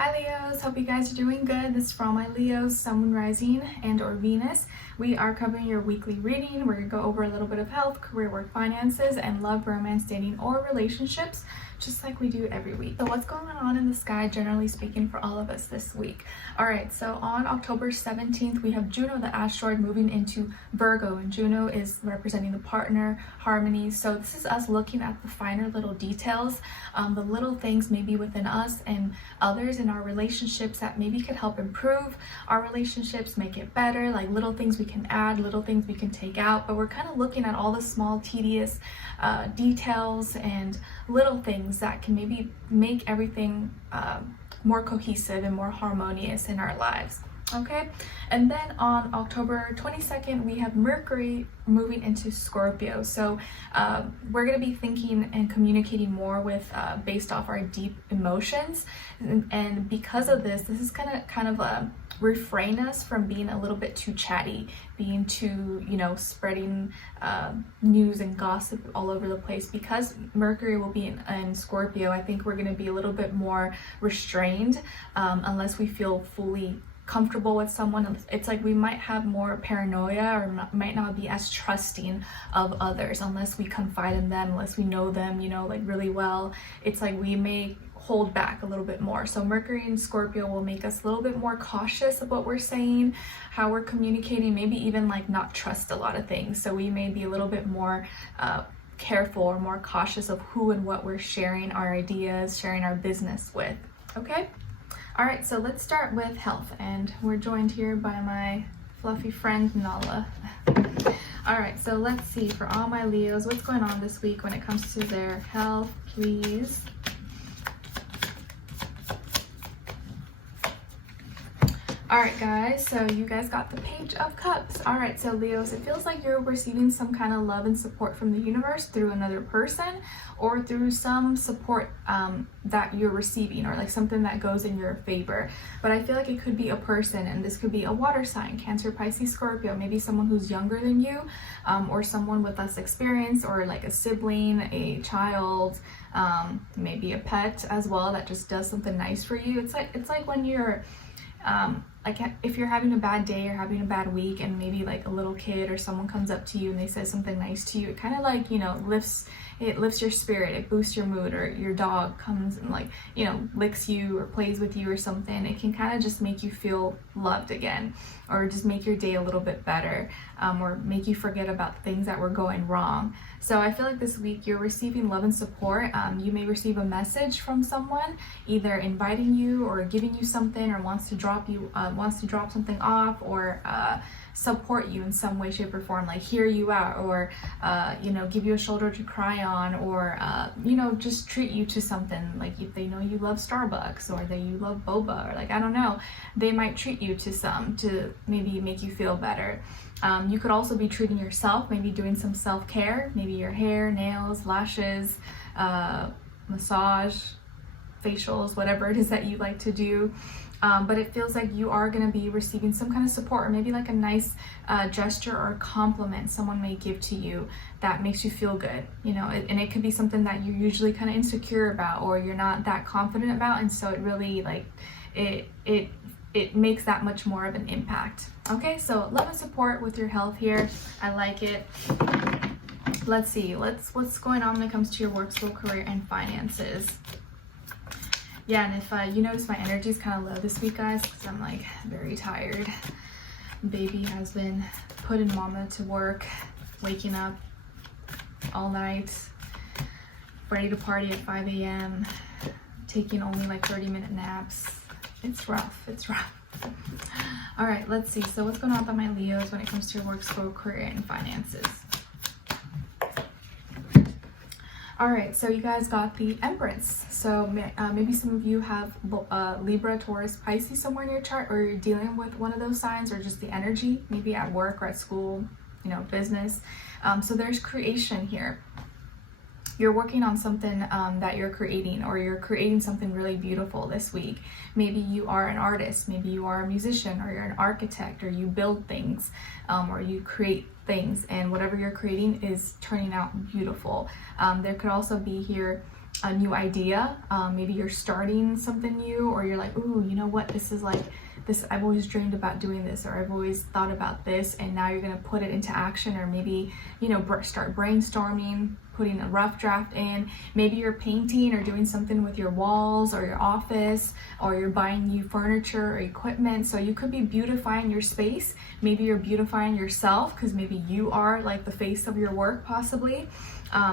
Hi Leos, hope you guys are doing good. This is for all my Leos, Sun, Moon, Rising, and or Venus. We are covering your weekly reading. We're going to go over a little bit of health, career, work, finances, and love, romance, dating, or relationships, just like we do every week. So what's going on in the sky, generally speaking, for all of us this week? All right, so on October 17th, we have Juno, the asteroid, moving into Virgo, and Juno is representing the partner, harmony. So this is us looking at the finer little details, the little things maybe within us and others in our relationships that maybe could help improve our relationships, make it better, like little things we can add, little things we can take out. But we're kind of looking at all the small, tedious details and little things that can maybe make everything more cohesive and more harmonious in our lives. Okay, and then on October 22nd, we have Mercury moving into Scorpio. So we're going to be thinking and communicating more with based off our deep emotions, and because of this is kind of refrain us from being a little bit too chatty, being too, spreading news and gossip all over the place. Because Mercury will be in Scorpio, I think we're going to be a little bit more restrained unless we feel fully comfortable with someone. It's like we might have more paranoia or might not be as trusting of others unless we confide in them, unless we know them, like really well. It's like we may hold back a little bit more. So Mercury in Scorpio will make us a little bit more cautious of what we're saying, how we're communicating, maybe even like not trust a lot of things. So we may be a little bit more careful or more cautious of who and what we're sharing our ideas, sharing our business with. Okay? All right, so let's start with health, and we're joined here by my fluffy friend Nala. All right, so let's see, for all my Leos, what's going on this week when it comes to their health, please? All right, guys, so you guys got the Page of Cups. All right, so Leos, it feels like you're receiving some kind of love and support from the universe through another person or through some support that you're receiving, or like something that goes in your favor. But I feel like it could be a person, and this could be a water sign, Cancer, Pisces, Scorpio, maybe someone who's younger than you, or someone with less experience, or like a sibling, a child, maybe a pet as well that just does something nice for you. It's like when you're like if you're having a bad day or having a bad week, and maybe like a little kid or someone comes up to you and they say something nice to you, it kind of like, lifts your spirit, it boosts your mood. Or your dog comes and like, licks you or plays with you or something. It can kind of just make you feel loved again, or just make your day a little bit better, or make you forget about things that were going wrong. So I feel like this week you're receiving love and support. You may receive a message from someone, either inviting you or giving you something, or wants to drop something off, or support you in some way, shape, or form, like hear you out, or give you a shoulder to cry on, or just treat you to something. Like if they know you love Starbucks, or that you love boba, or like, I don't know, they might treat you to maybe make you feel better. You could also be treating yourself, maybe doing some self-care, maybe your hair, nails, lashes, massage, facials, whatever it is that you like to do. But it feels like you are going to be receiving some kind of support, or maybe like a nice gesture or compliment someone may give to you that makes you feel good, and it could be something that you're usually kind of insecure about, or you're not that confident about, and so it really it makes that much more of an impact. Okay, so love and support with your health here. I like it. Let's see, what's going on when it comes to your work, school, career, and finances. Yeah, and if you notice my energy is kind of low this week, guys, because I'm like very tired. Baby has been putting mama to work, waking up all night, ready to party at 5 a.m., taking only like 30-minute naps. It's rough. All right, let's see. So what's going on with my Leos when it comes to your work, school, career, and finances? All right, so you guys got the Empress. So maybe some of you have Libra, Taurus, Pisces somewhere in your chart, or you're dealing with one of those signs, or just the energy, maybe at work or at school, business. So there's creation here. You're working on something that you're creating, or you're creating something really beautiful this week. Maybe you are an artist, maybe you are a musician, or you're an architect, or you build things, or you create things, and whatever you're creating is turning out beautiful. There could also be here a new idea. Maybe you're starting something new, or you're like, ooh, you know what, this is like this, I've always dreamed about doing this, or I've always thought about this, and now you're going to put it into action. Or maybe, you know, start brainstorming, putting a rough draft in. Maybe you're painting or doing something with your walls or your office, or you're buying new furniture or equipment. So you could be beautifying your space. Maybe you're beautifying yourself, because maybe you are like the face of your work, possibly.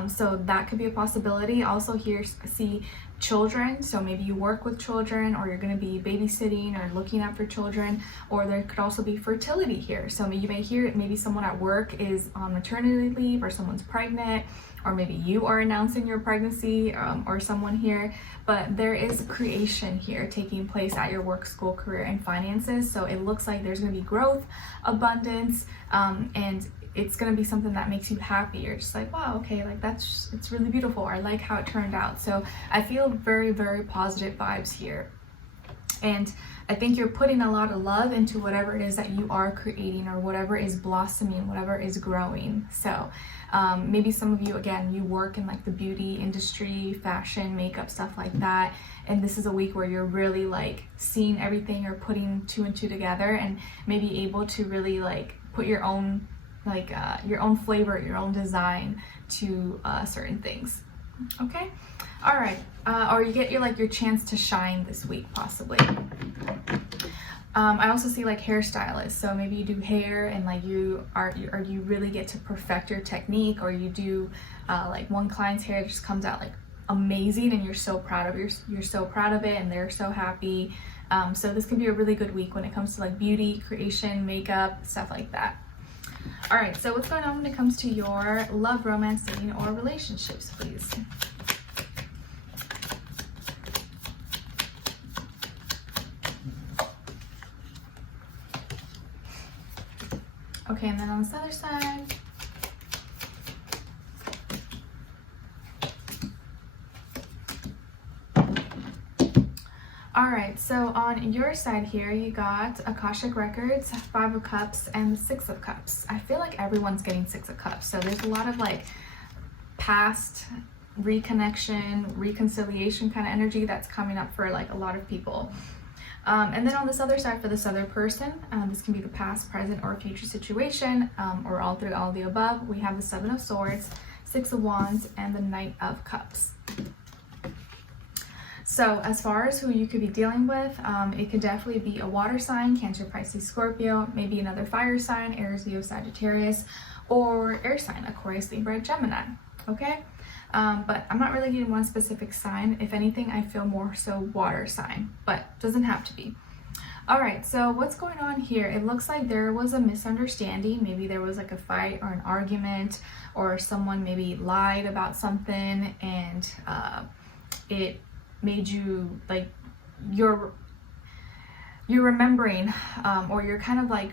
So that could be a possibility. Also here, see children, so maybe you work with children, or you're going to be babysitting or looking after children. Or there could also be fertility here, so you may hear maybe someone at work is on maternity leave, or someone's pregnant, or maybe you are announcing your pregnancy, or someone here. But there is creation here taking place at your work, school, career, and finances. So it looks like there's going to be growth, abundance, and it's going to be something that makes you happy. You're just like, wow, okay, like it's really beautiful. I like how it turned out. So I feel very, very positive vibes here. And I think you're putting a lot of love into whatever it is that you are creating, or whatever is blossoming, whatever is growing. So maybe some of you, again, you work in like the beauty industry, fashion, makeup, stuff like that. And this is a week where you're really like seeing everything, or putting two and two together, and maybe able to really like put your own flavor, your own design to certain things. Okay, all right. Or you get your chance to shine this week, possibly. I also see like hairstylists, so maybe you do hair, and like you really get to perfect your technique, or you do like one client's hair just comes out like amazing, and you're so proud of it, and they're so happy. So this can be a really good week when it comes to like beauty, creation, makeup, stuff like that. All right, so what's going on when it comes to your love, romance, dating, or relationships, please? Okay, and then on this other side. All right, so on your side here, you got Akashic Records, 5 of Cups, and the 6 of Cups. I feel like everyone's getting 6 of Cups, so there's a lot of like past reconnection, reconciliation kind of energy that's coming up for like a lot of people. And then on this other side, for this other person, this can be the past, present, or future situation, or all through all the above. We have the 7 of Swords, 6 of Wands, and the Knight of Cups. So as far as who you could be dealing with, it could definitely be a water sign, Cancer, Pisces, Scorpio, maybe another fire sign, Aries, Leo, Sagittarius, or air sign, Aquarius, Libra, Gemini. Okay? But I'm not really getting one specific sign. If anything, I feel more so water sign, but doesn't have to be. All right, so what's going on here? It looks like there was a misunderstanding. Maybe there was like a fight or an argument, or someone maybe lied about something, and it made you like you're remembering, or you're kind of like,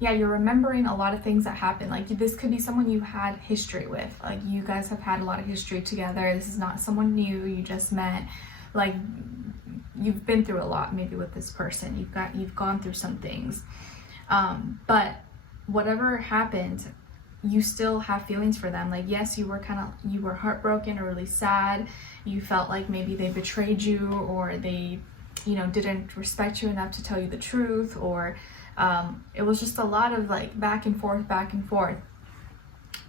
yeah, you're remembering a lot of things that happened. Like this could be someone you had history with. Like you guys have had a lot of history together. This is not someone new you just met. Like you've been through a lot maybe with this person. You've gone through some things. But whatever happened, you still have feelings for them. Like yes, you were heartbroken or really sad. You felt like maybe they betrayed you, or they, didn't respect you enough to tell you the truth, or it was just a lot of like back and forth.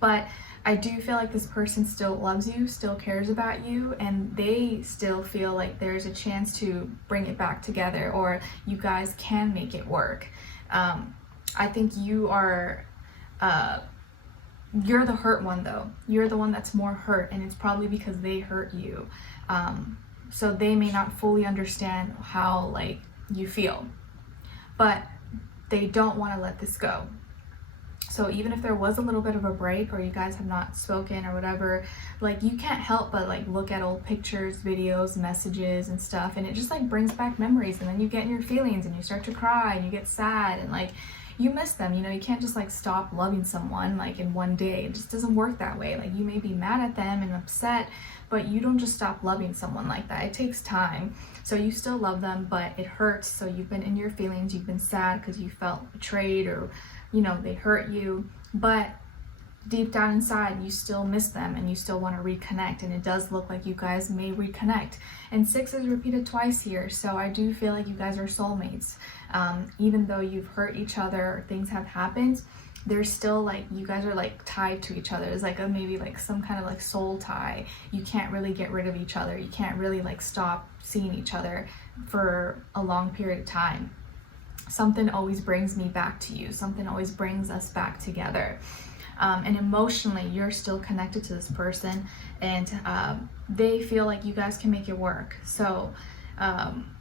But I do feel like this person still loves you, still cares about you, and they still feel like there's a chance to bring it back together, or you guys can make it work. I think you are, you're the hurt one though. You're the one that's more hurt, and it's probably because they hurt you. So they may not fully understand how like you feel, but they don't want to let this go. So even if there was a little bit of a break, or you guys have not spoken or whatever, like you can't help but like look at old pictures, videos, messages and stuff, and it just like brings back memories, and then you get in your feelings and you start to cry and you get sad, and like you miss them. You can't just like stop loving someone like in one day. It just doesn't work that way. Like you may be mad at them and upset, but you don't just stop loving someone like that. It takes time. So you still love them, but it hurts. So you've been in your feelings, you've been sad because you felt betrayed, or they hurt you, but deep down inside you still miss them and you still want to reconnect, and it does look like you guys may reconnect. And 6 is repeated twice here, so I do feel like you guys are soulmates. Even though you've hurt each other, things have happened, there's still like, you guys are like tied to each other. It's like maybe like some kind of like soul tie. You can't really get rid of each other. You can't really like stop seeing each other for a long period of time. Something always brings me back to you. Something always brings us back together. And emotionally, you're still connected to this person, and they feel like you guys can make it work. So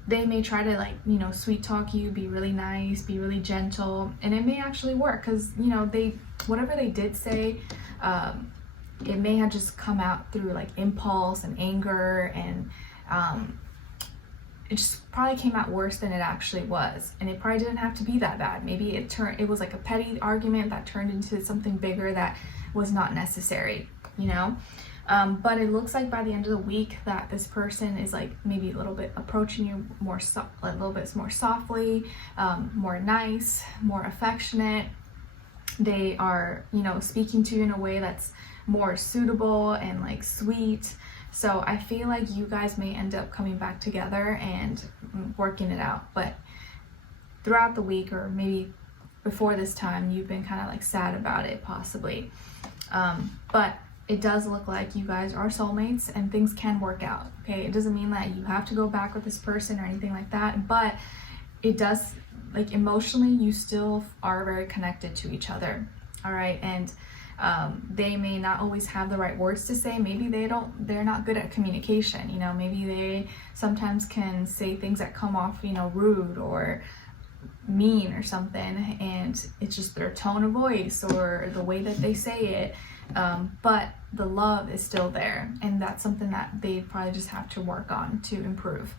they may try to, like, you know, sweet talk you, be really nice, be really gentle, and it may actually work, because, you know, whatever they did say, it may have just come out through like impulse and anger, and it just probably came out worse than it actually was. And it probably didn't have to be that bad. Maybe it was like a petty argument that turned into something bigger that was not necessary, you know? But it looks like by the end of the week that this person is like maybe a little bit approaching you more, a little bit more softly, more nice, more affectionate. They are, you know, speaking to you in a way that's more suitable and like sweet. So I feel like you guys may end up coming back together and working it out. But throughout the week, or maybe before this time, you've been kind of like sad about it, possibly. But it does look like you guys are soulmates and things can work out, okay? It doesn't mean that you have to go back with this person or anything like that, but it does, like, emotionally, you still are very connected to each other, all right? And they may not always have the right words to say. Maybe they're not good at communication, you know? Maybe they sometimes can say things that come off, you know, rude or mean or something, and it's just their tone of voice or the way that they say it. But the love is still there, and that's something that they probably just have to work on to improve.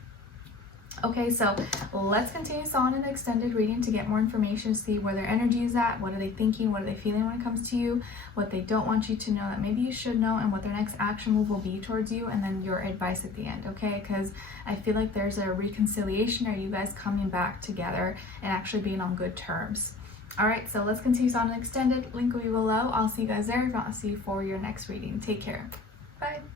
Okay, so let's continue on in the extended reading to get more information, see where their energy is at, what are they thinking, what are they feeling when it comes to you, what they don't want you to know that maybe you should know, and what their next action move will be towards you, and then your advice at the end, okay? Because I feel like there's a reconciliation, or you guys coming back together and actually being on good terms. All right, so let's continue on in the extended. Link will be below. I'll see you guys there. If not, I'll see you for your next reading. Take care. Bye.